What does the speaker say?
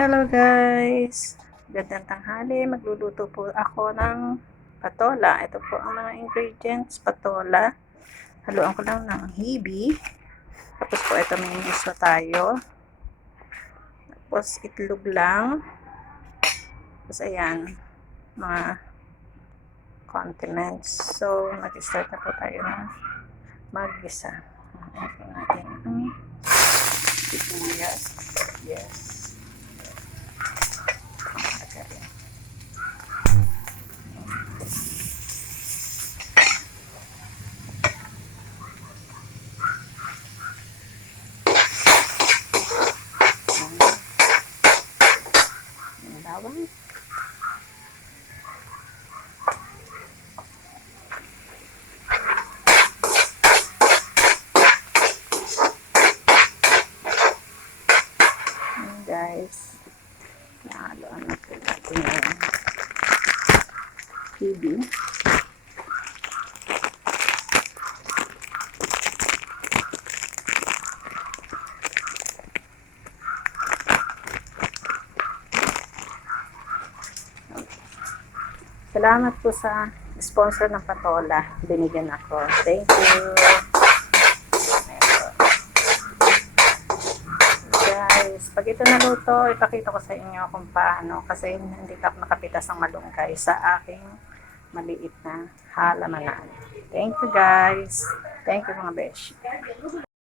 Hello guys! Gandang tanghali. Magluluto po ako ng patola. Ito po ang mga ingredients. Patola. Haluan ko lang ng hibi. Tapos po ito may iswa tayo. Tapos itlog lang. Tapos ayan. Mga condiments. So mag-start na po tayo na mag-gisa. Ito natin ang sibuyas. Yes. Bawang. Guys, nahaloan na po natin yung hibi. Salamat po sa sponsor ng patola. Binigyan ako. Thank you. Guys, pag ito naluto, ipakita ko sa inyo kung paano. Kasi hindi ka nakapitas ng malunggay sa aking maliit na halamanan. Thank you guys. Thank you mga besh.